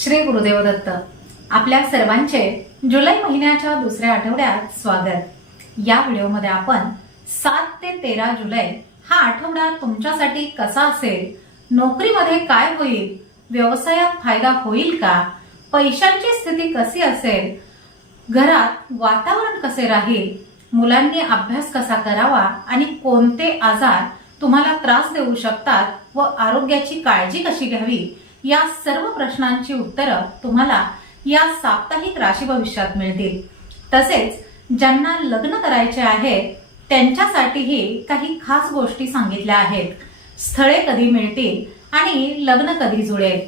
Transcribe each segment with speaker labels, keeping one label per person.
Speaker 1: श्री गुरुदेव दत्त आपल्या सर्वांचे जुलै महिन्याच्या दुसऱ्या आठवड्यात स्वागत. या व्हिडिओमध्ये आपण सात ते तेरा जुलै हा आठवडा तुमच्यासाठी कसा असेल नोकरीमध्ये काय होईल व्यवसायात फायदा होईल का पैशांची स्थिती कशी असेल घरात वातावरण कसे राहील मुलांनी अभ्यास कसा करावा आणि कोणते आजार तुम्हाला त्रास देऊ शकतात व आरोग्याची काळजी कशी घ्यावी या सर्व प्रश्नांची उत्तरं तुम्हाला या साप्ताहिक राशी भविष्यात मिळतील. तसेच ज्यांना लग्न करायचे आहे त्यांच्यासाठीही काही खास गोष्टी सांगितल्या आहेत. स्थळे कधी मिळतील आणि लग्न कधी जुळेल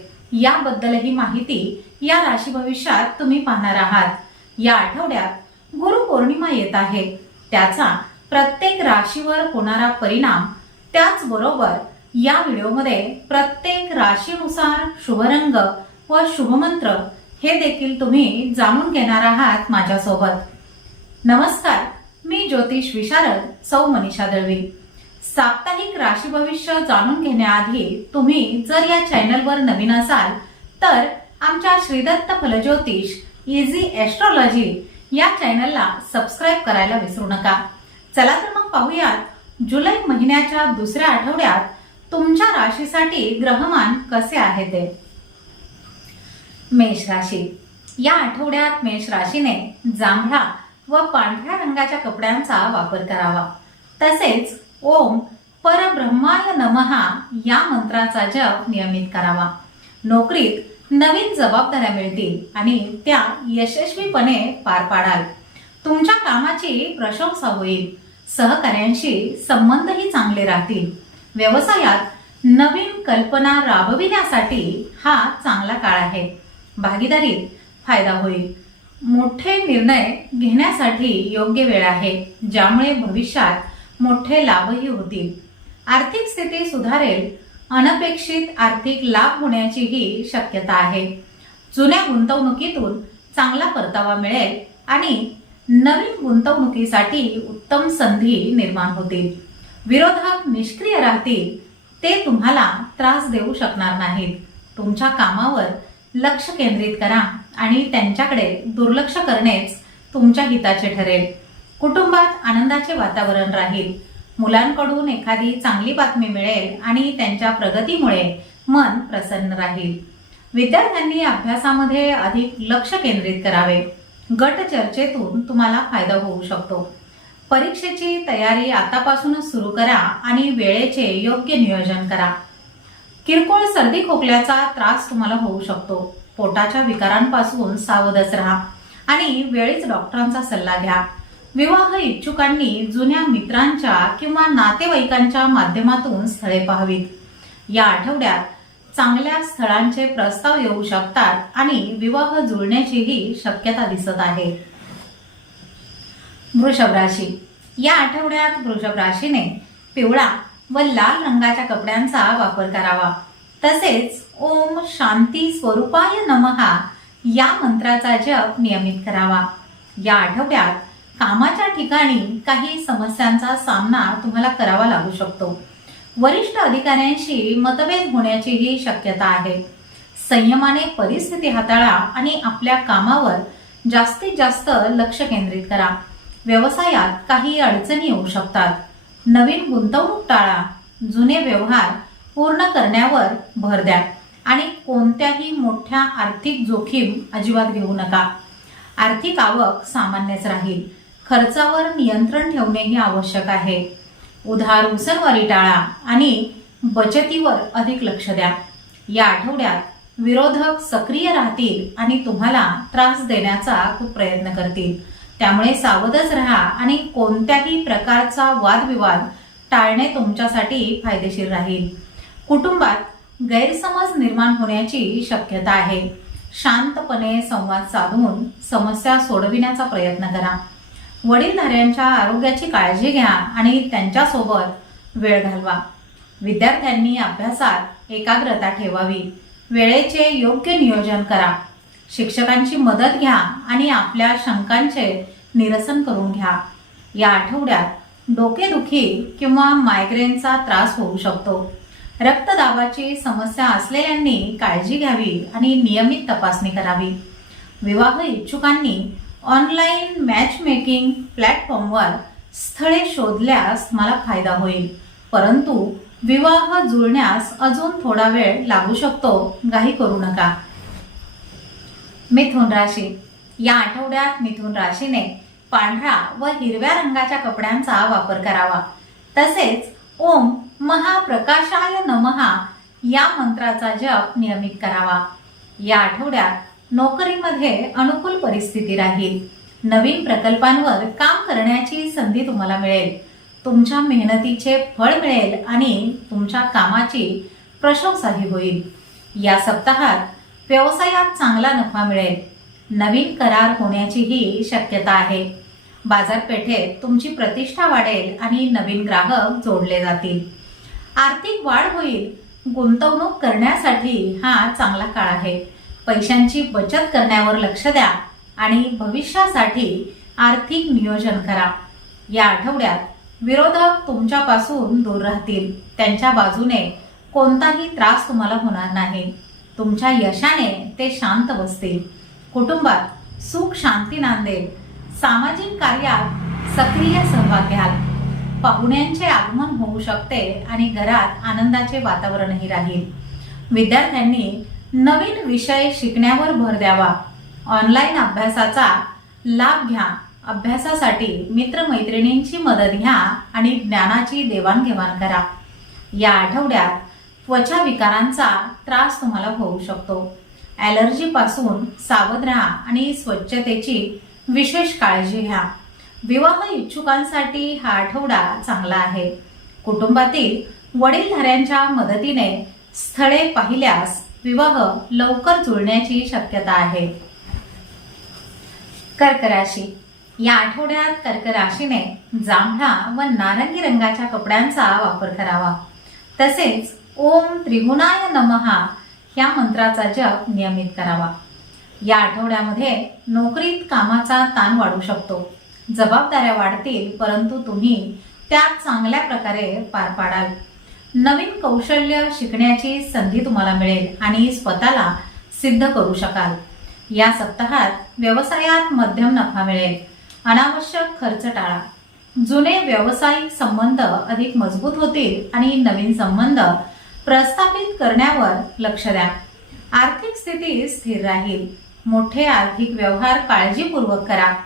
Speaker 1: याबद्दलही माहिती या राशी भविष्यात तुम्ही पाहणार आहात. या आठवड्यात गुरु पौर्णिमा येत आहे. त्याचा प्रत्येक राशीवर होणारा परिणाम त्याचबरोबर या व्हिडिओमध्ये प्रत्येक राशीनुसार शुभरंग व शुभमंत्र हे देखील तुम्ही जाणून घेणार आहात माझ्यासोबत. नमस्कार मी ज्योतिष विशारद सौ मनीषा दळवी. साप्ताहिक राशी भविष्य जाणून घेण्याआधी तुम्ही जर या चॅनलवर नवीन असाल तर आमच्या श्रीदत्त फलज्योतिष इझी एस्ट्रॉलॉजी या चॅनलला सबस्क्राईब करायला विसरू नका. चला तर मग पाहूयात जुलै महिन्याच्या दुसऱ्या आठवड्यात तुमच्या राशीसाठी ग्रहमान कसे आहे ते? मेष राशी. या आठवड्यात मेष राशीने जांभळा व पांढऱ्या रंगाच्या कपड्यांचा वापर करावा. तसेच ओम परब्रह्माय नमहा या मंत्राचा जप नियमित करावा. नोकरीत नवीन जबाबदाऱ्या मिळतील आणि त्या यशस्वीपणे पार पाडाल. तुमच्या कामाची प्रशंसा होईल. सहकार्यांशी संबंधही चांगले राहतील. व्यवसायात नवीन कल्पना राबविण्यासाठी हा चांगला काळ आहे. भागीदारीत फायदा होईल. मोठे निर्णय घेण्यासाठी योग्य वेळ आहे ज्यामुळे भविष्यात मोठे लाभही होतील. आर्थिक स्थिती सुधारेल अनपेक्षित आर्थिक लाभ होण्याचीही शक्यता आहे. जुन्या गुंतवणुकीतून चांगला परतावा मिळेल आणि नवीन गुंतवणुकीसाठी उत्तम संधी निर्माण होतील. विरोधक निष्क्रिय राहतील ते तुम्हाला त्रास देऊ शकणार नाहीत. तुमच्या कामावर लक्ष केंद्रित करा आणि त्यांच्याकडे दुर्लक्ष करणेच तुमच्या हिताचे ठरेल. कुटुंबात आनंदाचे वातावरण राहील. मुलांकडून एखादी चांगली बातमी मिळेल आणि त्यांच्या प्रगतीमुळे मन प्रसन्न राहील. विद्यार्थ्यांनी अभ्यासामध्ये अधिक लक्ष केंद्रित करावे. गट चर्चेतून तुम्हाला फायदा होऊ शकतो. परीक्षेची तयारी आतापासूनच सुरू करा आणि वेळेचे योग्य नियोजन करा. किरकोळ सर्दी खोकल्याचा त्रास तुम्हाला होऊ शकतो. पोटाच्या विकारांपासून सावधच राहा आणि वेळीच डॉक्टरांचा सल्ला घ्या. विवाह इच्छुकांनी जुन्या मित्रांच्या किंवा नातेवाईकांच्या माध्यमातून स्थळे पाहावीत. या आठवड्यात चांगल्या स्थळांचे प्रस्ताव येऊ शकतात आणि विवाह जुळण्याचीही शक्यता दिसत आहे. वृषभ राशी. या आठवड्यात वृषभ राशीने पिवळा व लाल रंगाच्या कपड्यांचा वापर करावा. तसेच ओम शांती स्वरूपाय नमहा या मंत्राचा जप नियमित करावा. या आठवड्यात कामाच्या ठिकाणी काही समस्यांचा सामना तुम्हाला करावा लागू शकतो. वरिष्ठ अधिकाऱ्यांशी मतभेद होण्याचीही शक्यता आहे. संयमाने परिस्थिती हाताळा आणि आपल्या कामावर जास्तीत जास्त लक्ष केंद्रित करा. व्यवसायात काही अडचणी येऊ शकतात. नवीन गुंतवणूक टाळा. जुने व्यवहार पूर्ण करण्यावर भर द्या. आणि कोणत्याही मोठ्या आर्थिक जोखीम अजिबात घेऊ नका. आर्थिक आवक सामान्यच राहील. खर्चावर नियंत्रण ठेवणेही आवश्यक आहे. उधार उसनवारी टाळा आणि बचतीवर अधिक लक्ष द्या. या आठवड्यात विरोधक सक्रिय राहतील आणि तुम्हाला त्रास देण्याचा खूप प्रयत्न करतील. त्यामुळे सावधच राहा आणि कोणत्याही प्रकारचा वादविवाद टाळणे तुमच्यासाठी फायदेशीर राहील. कुटुंबात गैरसमज निर्माण होण्याची शक्यता आहे. शांतपणे संवाद साधून समस्या सोडविण्याचा प्रयत्न करा. वडीलधाऱ्यांच्या आरोग्याची काळजी घ्या आणि त्यांच्यासोबत वेळ घालवा. विद्यार्थ्यांनी अभ्यासात एकाग्रता ठेवावी. वेळेचे योग्य नियोजन करा. शिक्षकांची मदत घ्या आणि आपल्या शंकांचे निरसन करून घ्या. या आठवड्यात डोकेदुखी किंवा मायग्रेनचा त्रास होऊ शकतो. रक्तदाबाची समस्या असलेल्यांनी काळजी घ्यावी आणि नियमित तपासणी करावी. विवाह इच्छुकांनी ऑनलाईन मॅचमेकिंग प्लॅटफॉर्मवर स्थळे शोधल्यास मला फायदा होईल. परंतु विवाह जुळण्यास अजून थोडा वेळ लागू शकतो काही करू नका. मिथुन राशी या आठवड्यात मिथुन राशीने पांढरा व हिरव्या रंगाच्या कपड्यांचा वापर करावा. तसेच ओम महाप्रकाशाय नमहा या मंत्राचा जप नियमित करावा. या आठवड्यात नोकरीमध्ये अनुकूल परिस्थिती राहील. नवीन प्रकल्पांवर काम करण्याची संधी तुम्हाला मिळेल. तुमच्या मेहनतीचे फळ मिळेल आणि तुमच्या कामाची प्रशंसाही होईल. या सप्ताहात व्यवसायात चांगला नफा मिळेल. नवीन करार होण्याचीही शक्यता आहे. बाजारपेठेत तुमची प्रतिष्ठा वाढेल आणि नवीन ग्राहक जोडले जातील. आर्थिक वाढ होईल. गुंतवणूक करण्यासाठी हा चांगला काळ आहे. पैशांची बचत करण्यावर लक्ष द्या आणि भविष्यासाठी आर्थिक नियोजन करा. या आठवड्यात विरोधक तुमच्यापासून दूर राहतील. त्यांच्या बाजूने कोणताही त्रास तुम्हाला होणार नाही. तुमच्या यशाने ते शांत बसतील. कुटुंबात सुख शांती नांदेल सामाजिक कार्यात सक्रिय सहभाग घ्याल. पाहुण्यांचे आगमन होऊ शकते आणि घरात आनंदाचे वातावरणही राहील. विद्यार्थ्यांनी नवीन विषय शिकण्यावर भर द्यावा. ऑनलाईन अभ्यासाचा लाभ घ्या. अभ्यासासाठी मित्रमैत्रिणींची मदत घ्या आणि ज्ञानाची देवाणघेवाण करा. या आठवड्यात त्वचा विकारांचा त्रास तुम्हाला होऊ शकतो. ॲलर्जी पासून सावध राहा आणि स्वच्छतेची विशेष काळजी घ्या. विवाह इच्छुकांसाठी हा आठवडा चांगला आहे. कुटुंबातील वडीलधाऱ्यांच्या मदतीने स्थळे पाहिल्यास विवाह लवकर जुळण्याची शक्यता आहे. कर्क राशी. या आठवड्यात कर्क राशीने जांभळा व नारंगी रंगाच्या कपड्यांचा वापर करावा. तसेच ओम त्रिगुणाय नमहा या मंत्राचा जप नियमित करावा. या आठवड्यामध्ये नोकरीत कामाचा ताण वाढू शकतो. जबाबदाऱ्या वाढतील परंतु तुम्ही त्या चांगल्या प्रकारे पार पाडाल. नवीन कौशल्य शिकण्याची संधी तुम्हाला मिळेल आणि स्वतःला सिद्ध करू शकाल. या सप्ताहात व्यवसायात मध्यम नफा मिळेल. अनावश्यक खर्च टाळा. जुने व्यावसायिक संबंध अधिक मजबूत होतील आणि नवीन संबंध प्रस्थापित करण्यावर लक्ष द्या. आर्थिक स्थिती स्थिर राहील. मोठे आर्थिक व्यवहार काळजीपूर्वक करा.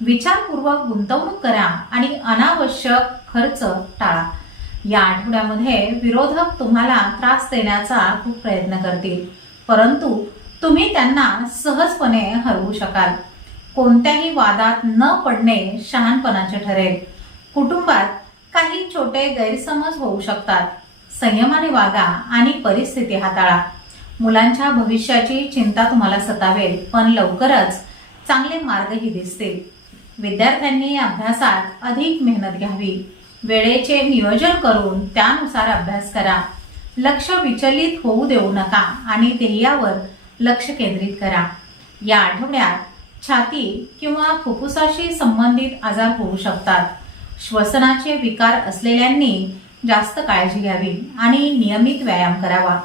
Speaker 1: विचारपूर्वक गुंतवणूक करा आणि अनावश्यक खर्च टाळा. या आठवड्यामध्ये विरोधक तुम्हाला त्रास देण्याचा खूप प्रयत्न करतील. परंतु तुम्ही त्यांना सहजपणे हरवू शकाल. कोणत्याही वादात न पडणे शहाणपणाचे ठरेल. कुटुंबात काही छोटे गैरसमज होऊ शकतात. संयमाने वागा आणि परिस्थिती हाताळा. मुलांच्या भविष्याची चिंता तुम्हाला सतावेल पण लवकरच चांगले मार्गही दिसतील. विद्यार्थ्यांनी अभ्यासात अधिक मेहनत घ्यावी. वेळेचे नियोजन करून त्यानुसार अभ्यास करा. लक्ष विचलित होऊ देऊ नका आणि ध्येयावर लक्ष केंद्रित करा. या आठवड्यात छाती किंवा फुफ्फुसाशी संबंधित आजार होऊ शकतात. श्वसनाचे विकार असलेल्यांनी जास्त काळजी घ्यावी आणि नियमित व्यायाम करावा.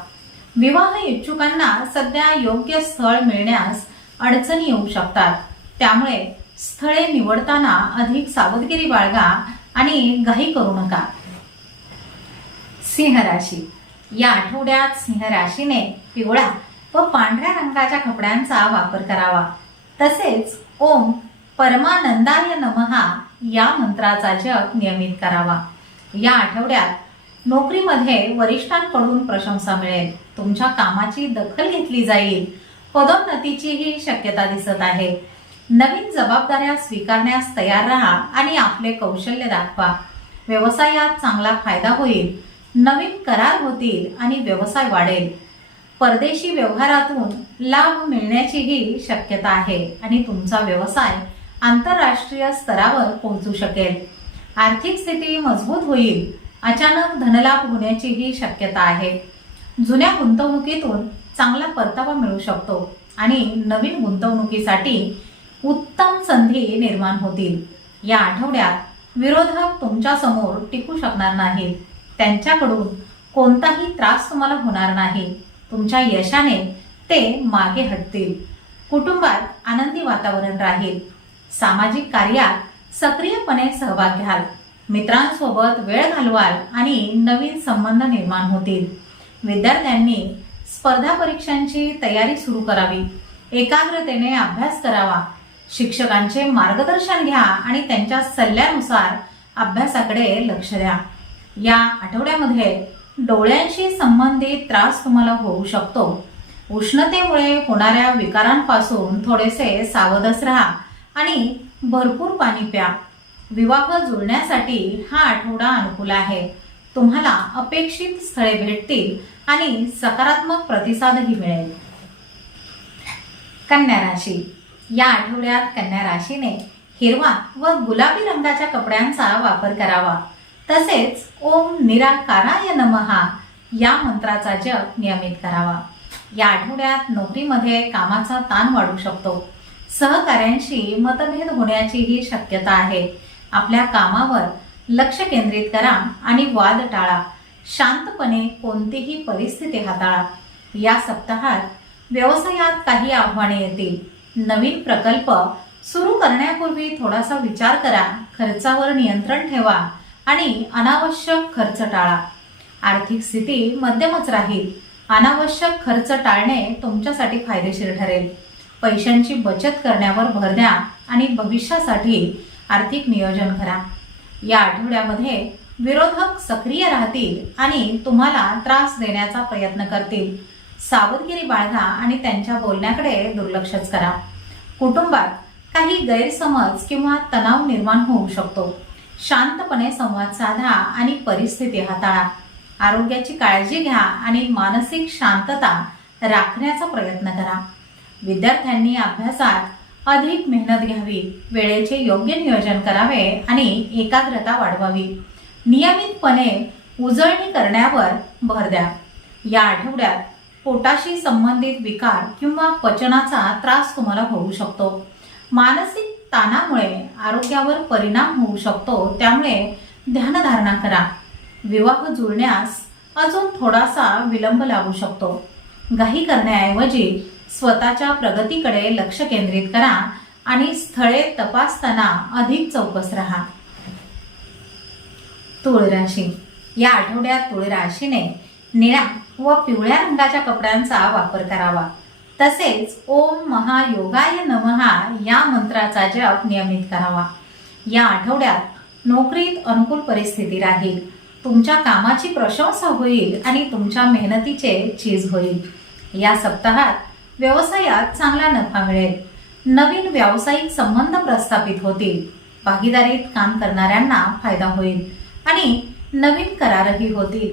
Speaker 1: विवाह इच्छुकांना सध्या योग्य स्थळ मिळण्यास अडचणी येऊ शकतात. त्यामुळे स्थळे निवडताना अधिक सावधगिरी बाळगा आणि घाई करू नका. सिंह राशी. या आठवड्यात सिंह राशीने पिवळा व पांढऱ्या रंगाच्या कपड्यांचा वापर करावा. तसेच ओम परमानंदाय नमहा या मंत्राचा जप नियमित करावा. या आठवड्यात नोकरीमध्ये वरिष्ठांकडून प्रशंसा मिळेल. तुमच्या कामाची दखल घेतली जाईल. पदोन्नतीचीही शक्यता दिसत आहे. नवीन जबाबदाऱ्या स्वीकारण्यास तयार राहा आणि आपले कौशल्य दाखवा. व्यवसायात चांगला फायदा होईल. नवीन करार होतील आणि व्यवसाय वाढेल. परदेशी व्यवहारातून लाभ मिळण्याचीही शक्यता आहे आणि तुमचा व्यवसाय आंतरराष्ट्रीय स्तरावर पोहोचू शकेल. आर्थिक स्थिती मजबूत होईल. अचानक धनलाभ होण्याचीही शक्यता आहे. जुन्या गुंतवणुकीतून चांगला परतावा मिळू शकतो आणि नवीन गुंतवणुकीसाठी उत्तम संधी निर्माण होतील. या आठवड्यात विरोधक तुमच्यासमोर टिकू शकणार नाहीत. त्यांच्याकडून कोणताही त्रास तुम्हाला होणार नाही. तुमच्या यशाने ते मागे हटतील. कुटुंबात आनंदी वातावरण राहील. सामाजिक कार्यात सक्रियपणे सहभाग घ्याल. मित्रांसोबत वेळ घालवाल आणि नवीन संबंध निर्माण होतील. विद्यार्थ्यांनी स्पर्धा परीक्षांची तयारी सुरू करावी. एकाग्रतेने अभ्यास करावा. शिक्षकांचे मार्गदर्शन घ्या आणि त्यांच्या सल्ल्यानुसार अभ्यासाकडे लक्ष द्या. या आठवड्यामध्ये डोळ्यांशी संबंधित त्रास तुम्हाला होऊ शकतो. उष्णतेमुळे होणाऱ्या विकारांपासून थोडेसे सावधच राहा आणि भरपूर पाणी प्या. विवाह जुळण्यासाठी हा आठवडा अनुकूल आहे. तुम्हाला अपेक्षित स्थळे भेटतील आणि सकारात्मक प्रतिसादही मिळेल. कन्या राशी. या आठवड्यात कन्या राशीने हिरवा व गुलाबी रंगाच्या कपड्यांचा वापर करावा. तसेच ओम निराकाराय नमहा या मंत्राचा जप नियमित करावा. या आठवड्यात नोकरीमध्ये कामाचा ताण वाढू शकतो. सहकाऱ्यांशी मतभेद होण्याचीही शक्यता आहे. आपल्या कामावर लक्ष केंद्रित करा आणि वाद टाळा. शांतपणे कोणतीही परिस्थिती हाताळा. या सप्ताहात व्यवसायात काही आव्हाने येतील. नवीन प्रकल्प सुरू करण्यापूर्वी थोडासा विचार करा. खर्चावर नियंत्रण ठेवा आणि अनावश्यक खर्च टाळा. आर्थिक स्थिती मध्यमच राहील. अनावश्यक खर्च टाळणे तुमच्यासाठी फायदेशीर ठरेल. पैशांची बचत करण्यावर भर द्या आणि भविष्यासाठी आर्थिक नियोजन करा. या आठवड्यामध्ये विरोधक सक्रिय राहतील आणि तुम्हाला त्रास देण्याचा प्रयत्न करतील. सावधगिरी बाळगा आणि त्यांच्या बोलण्याकडे दुर्लक्षच करा. कुटुंबात काही गैरसमज किंवा तणाव निर्माण होऊ शकतो. शांतपणे संवाद साधा आणि परिस्थिती हाताळा. आरोग्याची काळजी घ्या आणि मानसिक शांतता राखण्याचा प्रयत्न करा. विद्यार्थ्यांनी अभ्यासात अधिक मेहनत घ्यावी वेळेचे योग्य नियोजन करावे आणि एकाग्रता वाढवावी. नियमितपणे उजळणी करण्यावर भर द्या. या आठवड्यात पोटाशी संबंधित विकार किंवा पचनाचा त्रास तुम्हाला होऊ शकतो. मानसिक ताणामुळे आरोग्यावर परिणाम होऊ शकतो त्यामुळे ध्यानधारणा करा. विवाह जुळण्यास अजून थोडासा विलंब लागू शकतो. घाई करण्याऐवजी स्वतःच्या प्रगतीकडे लक्ष केंद्रित करा आणि स्थळे तपासताना अधिक चौकस राहा. तुळ राशी. या आठवड्यात तुळ राशीने निळ्या व पिवळ्या रंगाच्या कपड्यांचा वापर करावा. तसेच ओम महायोगाय नमहा या मंत्राचा जप नियमित करावा. या आठवड्यात नोकरीत अनुकूल परिस्थिती राहील. तुमच्या कामाची प्रशंसा होईल आणि तुमच्या मेहनतीचे चीज होईल. या सप्ताहात व्यवसायात चांगला नफा मिळेल. नवीन व्यावसायिक संबंध प्रस्थापित होतील. भागीदारीत काम करणाऱ्यांना फायदा होईल आणि नवीन करारही होतील.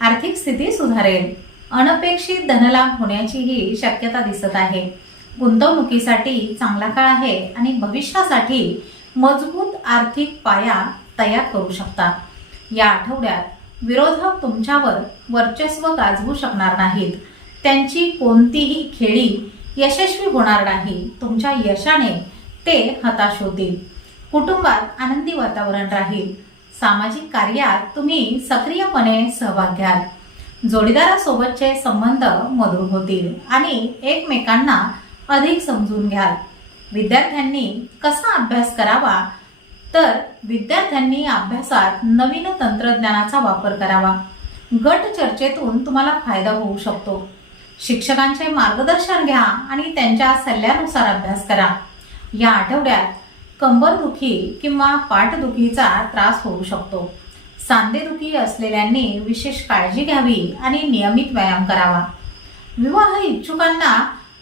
Speaker 1: आर्थिक स्थिती सुधारेल. अनपेक्षित धनलाभ होण्याचीही शक्यता दिसत आहे. गुंतवणुकीसाठी चांगला काळ आहे आणि भविष्यासाठी मजबूत आर्थिक पाया तयार करू शकता या आठवड्यात विरोधक तुमच्यावर वर्चस्व गाजवू शकणार नाहीत. त्यांची कोणतीही खेळी यशस्वी होणार नाही. तुमच्या यशाने ते हताश होतील. कुटुंबात आनंदी वातावरण राहील. सामाजिक कार्यात तुम्ही सक्रियपणे सहभाग घ्याल. जोडीदारासोबतचे संबंध मधुर होतील आणि एकमेकांना अधिक समजून घ्याल. विद्यार्थ्यांनी कसा अभ्यास करावा? तर विद्यार्थ्यांनी अभ्यासात नवीन तंत्रज्ञानाचा वापर करावा. गट चर्चेतून तुम्हाला फायदा होऊ शकतो. शिक्षकांचे मार्गदर्शन घ्या आणि त्यांच्या सल्ल्यानुसार अभ्यास करा. या आठवड्यात कंबरदुखी किंवा पाठदुखीचा त्रास होऊ शकतो. सांधेदुखी असलेल्यांनी विशेष काळजी घ्यावी आणि नियमित व्यायाम करावा. विवाह इच्छुकांना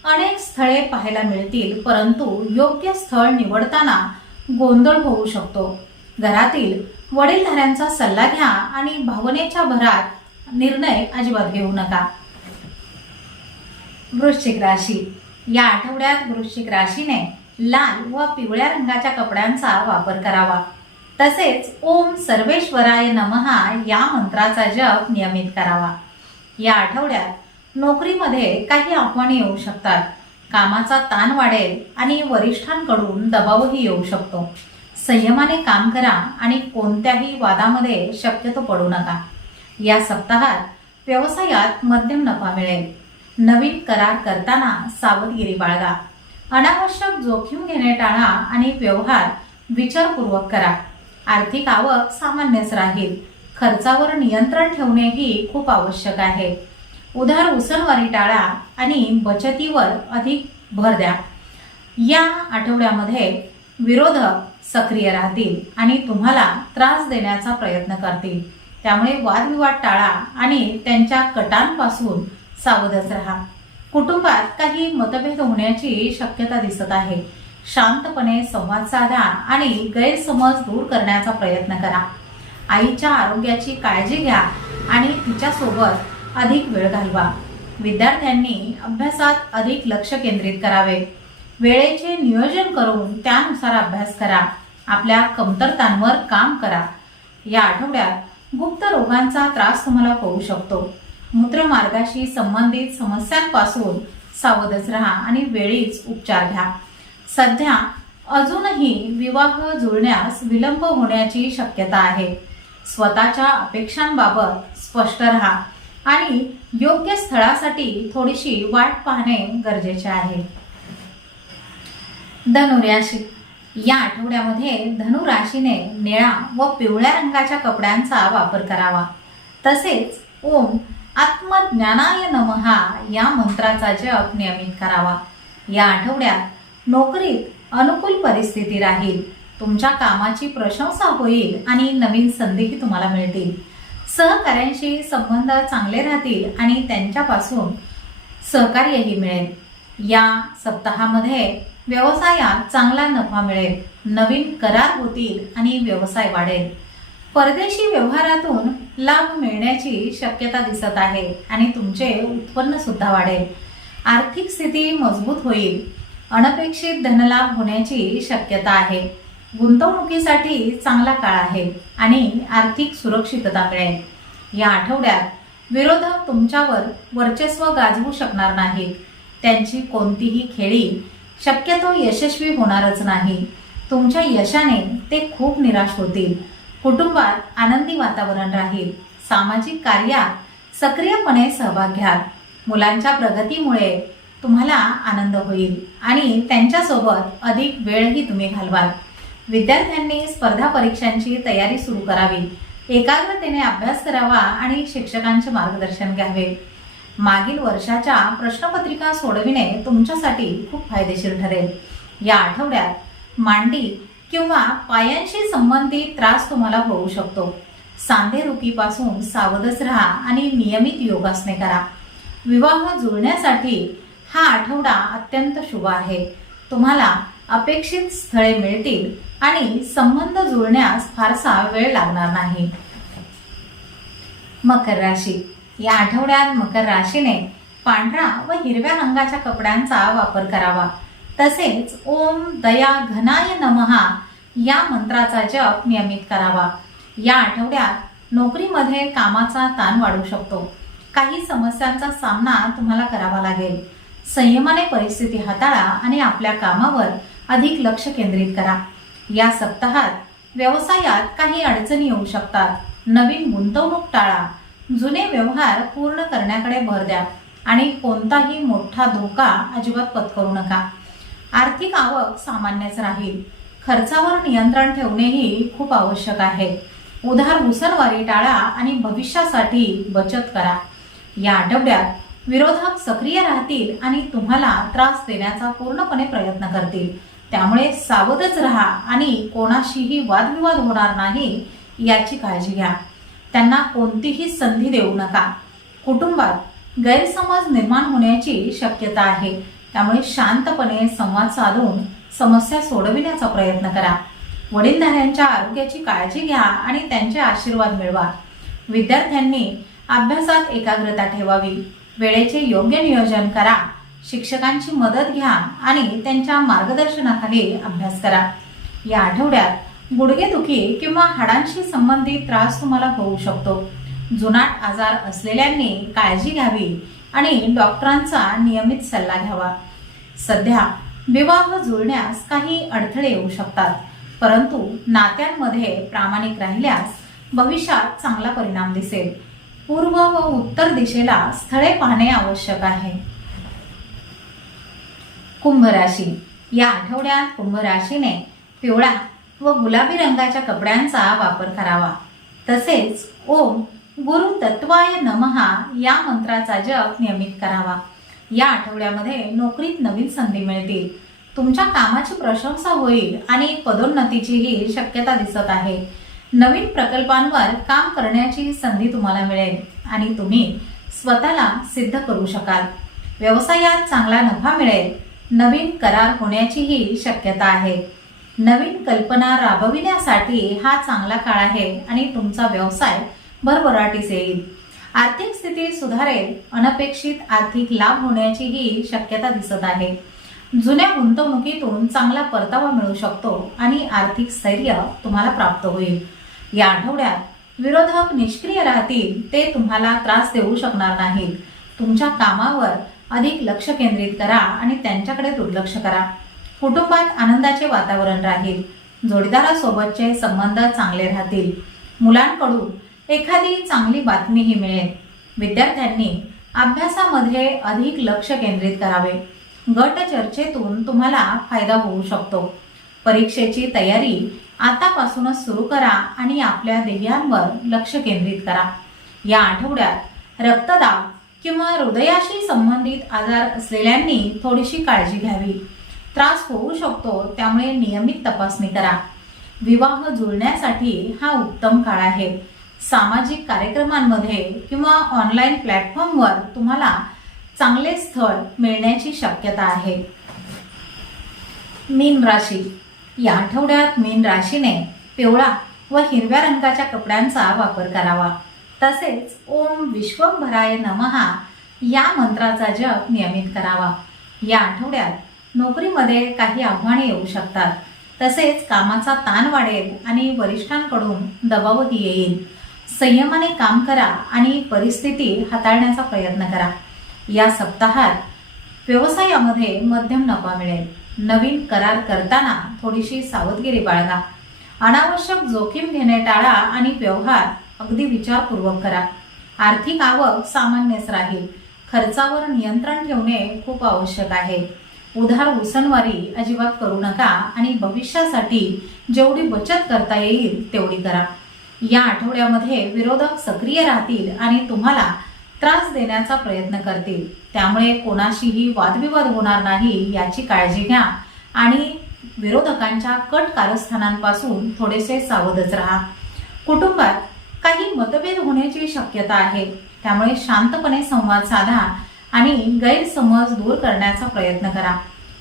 Speaker 1: अनेक स्थळे पाहायला मिळतील परंतु योग्य स्थळ निवडताना गोंधळ होऊ शकतो. घरातील वडीलधाऱ्यांचा सल्ला घ्या आणि भावनेच्या भरात निर्णय अजिबात घेऊ नका. वृश्चिक राशी. या आठवड्यात वृश्चिक राशीने लाल व पिवळ्या रंगाच्या कपड्यांचा वापर करावा. तसेच ओम सर्वेश्वराय नमहा या मंत्राचा जप नियमित करावा. या आठवड्यात नोकरीमध्ये काही आव्हाने येऊ शकतात. कामाचा ताण वाढेल आणि वरिष्ठांकडून दबावही येऊ शकतो. संयमाने काम करा आणि कोणत्याही वादामध्ये शक्यतो पडू नका. या सप्ताहात व्यवसायात मध्यम नफा मिळेल. नवीन करार करताना सावधगिरी बाळगा. अनावश्यक जोखीम घेणे टाळा आणि व्यवहार विचारपूर्वक करा. आर्थिक आवक सामान्यच राहील. खर्चावर नियंत्रण ठेवणेही खूप आवश्यक आहे. उधार उसनवारी टाळा आणि बचतीवर अधिक भर द्या. या आठवड्यामध्ये विरोधक सक्रिय राहतील आणि तुम्हाला त्रास देण्याचा प्रयत्न करतील. त्यामुळे वादविवाद टाळा आणि त्यांच्या कटांपासून सावधच राहा. कुटुंबात काही मतभेद होण्याची शक्यता दिसत आहे. शांतपणे संवाद साधा आणि गैरसमज दूर करण्याचा प्रयत्न करा. आईच्या आरोग्याची काळजी घ्या आणि तिच्यासोबत अधिक वेळ घालवा. विद्यार्थ्यांनी अभ्यासात अधिक लक्ष केंद्रित करावे. वेळेचे नियोजन करून त्यानुसार अभ्यास करा. आपल्या कमतरतांवर काम करा. या आठवड्यात गुप्त रोगांचा त्रास तुम्हाला होऊ शकतो. मूत्रमार्गाशी संबंधित समस्यांपासून सावधच राहा आणि वेळीच उपचार घ्या. सध्या अजूनही विवाह जुळण्यास विलंब होण्याची शक्यता आहे. स्वतःच्या अपेक्षांबाबत स्पष्ट राहा आणि योग्य स्थळासाठी थोडीशी वाट पाहणे गरजेचे आहे. धनुराशी या आठवड्यामध्ये धनुराशीने निळा व पिवळ्या रंगाच्या कपड्यांचा वापर करावा. तसेच ओम आत्मज्ञानाय नमहा या मंत्राचा जप नियमित करावा. या आठवड्यात नोकरीत अनुकूल परिस्थिती राहील. तुमच्या कामाची प्रशंसा होईल आणि नवीन संधीही तुम्हाला मिळतील. सहकाऱ्यांशी संबंध चांगले राहतील आणि त्यांच्यापासून सहकार्यही मिळेल. या सप्ताहामध्ये व्यवसायात चांगला नफा मिळेल. नवीन करार होतील आणि व्यवसाय वाढेल. परदेशी व्यवहारातून लाभ मिळण्याची शक्यता दिसत आहे आणि तुमचे उत्पन्न सुद्धा वाढेल. आर्थिक स्थिती मजबूत होईल. अनपेक्षित धनलाभ होण्याची शक्यता आहे. गुंतवणुकीसाठी चांगला काळ आहे आणि आर्थिक सुरक्षितता मिळेल. या आठवड्यात विरोधक तुमच्यावर वर्चस्व गाजवू शकणार नाहीत. त्यांची कोणतीही खेळी शक्यतो यशस्वी होणारच नाही. तुमच्या यशाने ते खूप निराश होतील. कुटुंबात आनंदी वातावरण राहील. सामाजिक कार्यात सक्रियपणे सहभाग घ्या मुलांच्या प्रगतीमुळे तुम्हाला आनंद होईल आणि त्यांच्यासोबत अधिक वेळही तुम्ही घालवाल. विद्यार्थ्यांनी स्पर्धा परीक्षांची तयारी सुरू करावी. एकाग्रतेने अभ्यास करावा आणि शिक्षकांचे मार्गदर्शन घ्यावे. मागील वर्षाच्या प्रश्नपत्रिका सोडविणे तुमच्यासाठी खूप फायदेशीर ठरेल. या आठवड्यात मांडी किंवा पायांशी संबंधित त्रास तुम्हाला होऊ शकतो. सांधेदुखीपासून सावधच राहा आणि नियमित योगासने करा. विवाह जुळण्यासाठी हा आठवडा अत्यंत शुभ आहे. तुम्हाला अपेक्षित स्थळे मिळतील आणि संबंध जुळण्यास फारसा वेळ लागणार नाही. मकर राशी. या आठवड्यात मकर राशीने पांढरा व हिरव्या रंगाच्या कपड्यांचा वापर करावा. तसेच ओम दया घनाय नमहा या मंत्राचा जप नियमित करावा. या आठवड्यात नोकरीमध्ये कामाचा ताण वाढू शकतो. काही समस्यांचा सामना तुम्हाला करावा लागेल. संयमाने परिस्थिती हाताळा आणि आपल्या कामावर अधिक लक्ष केंद्रित करा. या सप्ताहात व्यवसायात काही अडचणी येऊ शकतात. नवीन गुंतवणूक टाळा. जुने व्यवहार पूर्ण करण्याकडे भर द्या आणि कोणताही मोठा धोका अजिबात पत्करू नका. आर्थिक आवक सामान्यच राहील. खर्चावर नियंत्रण ठेवणेही खूप आवश्यक आहे. उधार उसनवारी टाळा आणि भविष्यासाठी बचत करा. या आठवड्यात विरोधक सक्रिय राहतील आणि तुम्हाला त्रास देण्याचा पूर्णपणे प्रयत्न करतील. त्यामुळे सावधच राहा आणि कोणाशीही वादविवाद होणार नाही याची काळजी घ्या. त्यांना कोणतीही संधी देऊ नका. कुटुंबात गैरसमज निर्माण होण्याची शक्यता आहे. त्यामुळे शांतपणे संवाद साधून समस्या सोडविण्याचा प्रयत्न करा. वडीलधाऱ्यांच्या आरोग्याची काळजी घ्या आणि त्यांचे आशीर्वाद मिळवा. विद्यार्थ्यांनी अभ्यासात एकाग्रता ठेवावी. वेळेचे योग्य नियोजन करा. शिक्षकांची मदत घ्या आणि त्यांच्या मार्गदर्शनाखाली अभ्यास करा. या आठवड्यात गुडघेदुखी किंवा हाडांशी संबंधित त्रास तुम्हाला होऊ शकतो. जुनाट आजार असलेल्यांनी काळजी घ्यावी. आणि डॉक्टरांचा नियमित सल्ला घ्यावा. सध्या विवाह जुळण्यास काही अडथळे येऊ शकतात परंतु नात्यांमध्ये प्रामाणिक राहिल्यास भविष्यात चांगला परिणाम दिसेल. पूर्व व उत्तर दिशेला स्थळे पाहणे आवश्यक आहे. कुंभ राशी या आठवड्यात कुंभ राशीने पिवळा व गुलाबी रंगाच्या कपड्यांचा वापर करावा. तसेच ओम गुरु तत्वाय नमहा या मंत्राचा जप नियमित करावा. या आठवड्यामध्ये नोकरीत नवीन संधी मिळतील. तुमच्या कामाची प्रशंसा होईल आणि पदोन्नतीचीही शक्यता दिसत आहे. नवीन प्रकल्पांवर काम करण्याची संधी तुम्हाला मिळेल आणि तुम्ही स्वतःला सिद्ध करू शकाल. व्यवसायात चांगला नफा मिळेल. नवीन करार होण्याचीही शक्यता आहे. नवीन कल्पना राबविण्यासाठी हा चांगला काळ आहे आणि तुमचा व्यवसाय भरभराटीस येईल. आर्थिक स्थिती सुधारेल अनपेक्षित आर्थिक लाभ होण्याचीही शक्यता दिसत आहे. जुन्या गुंतवणुकीतून चांगला परतावा मिळू शकतो आणि आर्थिक स्थैर्य तुम्हाला प्राप्त होईल. या आठवड्यात विरोधक निष्क्रिय राहतील ते तुम्हाला त्रास देऊ शकणार नाहीत. तुमच्या कामावर अधिक लक्ष केंद्रित करा आणि त्यांच्याकडे दुर्लक्ष करा. कुटुंबात आनंदाचे वातावरण राहील. जोडीदारासोबतचे संबंध चांगले राहतील. मुलांकडून एखादी चांगली बातमीही मिळेल. विद्यार्थ्यांनी अभ्यासामध्ये अधिक लक्ष केंद्रित करावे. गट चर्चेतून तुम्हाला फायदा होऊ शकतो. परीक्षेची तयारी आतापासूनच सुरू करा आणि आपल्या ध्येयांवर लक्ष केंद्रित करा. या आठवड्यात रक्तदाब किंवा हृदयाशी संबंधित आजार असलेल्यांनी थोडीशी काळजी घ्यावी. त्रास होऊ शकतो त्यामुळे नियमित तपासणी करा. विवाह जुळण्यासाठी हा उत्तम काळ आहे. सामाजिक कार्यक्रमांमध्ये किंवा ऑनलाईन प्लॅटफॉर्मवर तुम्हाला चांगले स्थळ मिळण्याची शक्यता आहे. मीन राशी. या आठवड्यात मीन राशीने पिवळा व हिरव्या रंगाच्या कपड्यांचा वापर करावा. तसेच ओम विश्वंभराय नमहा या मंत्राचा जप नियमित करावा. या आठवड्यात नोकरीमध्ये काही आव्हाने येऊ शकतात. तसेच कामाचा ताण वाढेल आणि वरिष्ठांकडून दबावही येईल. संयमाने काम करा आणि परिस्थिती हाताळण्याचा प्रयत्न करा. या सप्ताहात व्यवसायामध्ये मध्यम नफा मिळेल. नवीन करार करताना थोडीशी सावधगिरी बाळगा. अनावश्यक जोखीम घेणे टाळा आणि व्यवहार अगदी विचारपूर्वक करा. आर्थिक आवक सामान्यच राहील. खर्चावर नियंत्रण ठेवणे खूप आवश्यक आहे. उधार उसनवारी अजिबात करू नका आणि भविष्यासाठी जेवढी बचत करता येईल तेवढी करा. या आठवड्यामध्ये विरोधक सक्रिय राहतील आणि तुम्हाला त्रास देण्याचा प्रयत्न करतील. त्यामुळे कोणाशीही वादविवाद होणार नाही याची काळजी घ्या आणि विरोधकांच्या कट कारस्थानांपासून थोडेसे सावधच राहा. कुटुंबात काही मतभेद होण्याची शक्यता आहे. त्यामुळे शांतपणे संवाद साधा आणि गैरसमज दूर करण्याचा प्रयत्न करा.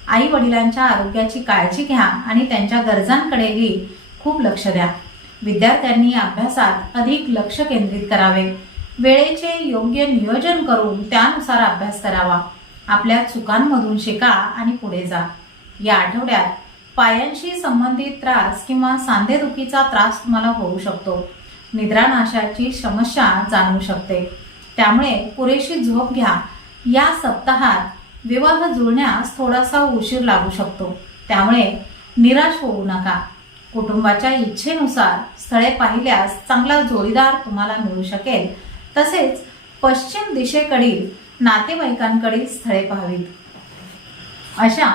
Speaker 1: आई वडिलांच्या आरोग्याची काळजी घ्या आणि त्यांच्या गरजांकडेही खूप लक्ष द्या. विद्यार्थ्यांनी अभ्यासात अधिक लक्ष केंद्रित करावे. वेळेचे योग्य नियोजन करून त्यानुसार अभ्यास करावा. आपल्या चुकांमधून शिका आणि पुढे जा. या आठवड्यात पायांशी संबंधित त्रास किंवा सांधेदुखीचा त्रास तुम्हाला होऊ शकतो. निद्रानाशाची समस्या जाणवू शकते. त्यामुळे पुरेशी झोप घ्या. या सप्ताहात विवाह जुळण्यास थोडासा उशीर लागू शकतो. त्यामुळे निराश होऊ नका. कुटुंबाच्या इच्छेनुसार स्थळे पाहिल्यास चांगला जोडीदार तुम्हाला मिळू शकेल. तसेच पश्चिम दिशेकडील नातेवाईकांकडील स्थळे पाहावीत. अशा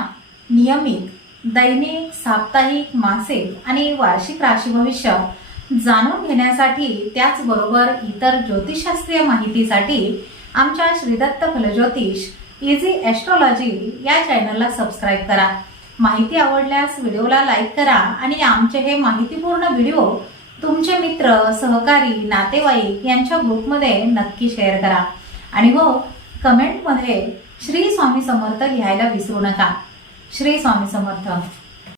Speaker 1: नियमित दैनिक साप्ताहिक मासिक आणि वार्षिक राशी भविष्य जाणून घेण्यासाठी त्याचबरोबर इतर ज्योतिषशास्त्रीय माहितीसाठी आमच्या श्रीदत्त फलज्योतिष इझी ॲस्ट्रॉलॉजी या चॅनलला सबस्क्राईब करा. माहिती आवडल्यास व्हिडिओला लाईक करा आणि आमचे हे माहितीपूर्ण व्हिडिओ तुमचे मित्र सहकारी नातेवाईक यांच्या ग्रुपमध्ये नक्की शेअर करा. आणि हो कमेंटमध्ये श्री स्वामी समर्थ लिहायला विसरू नका. श्री स्वामी समर्थ.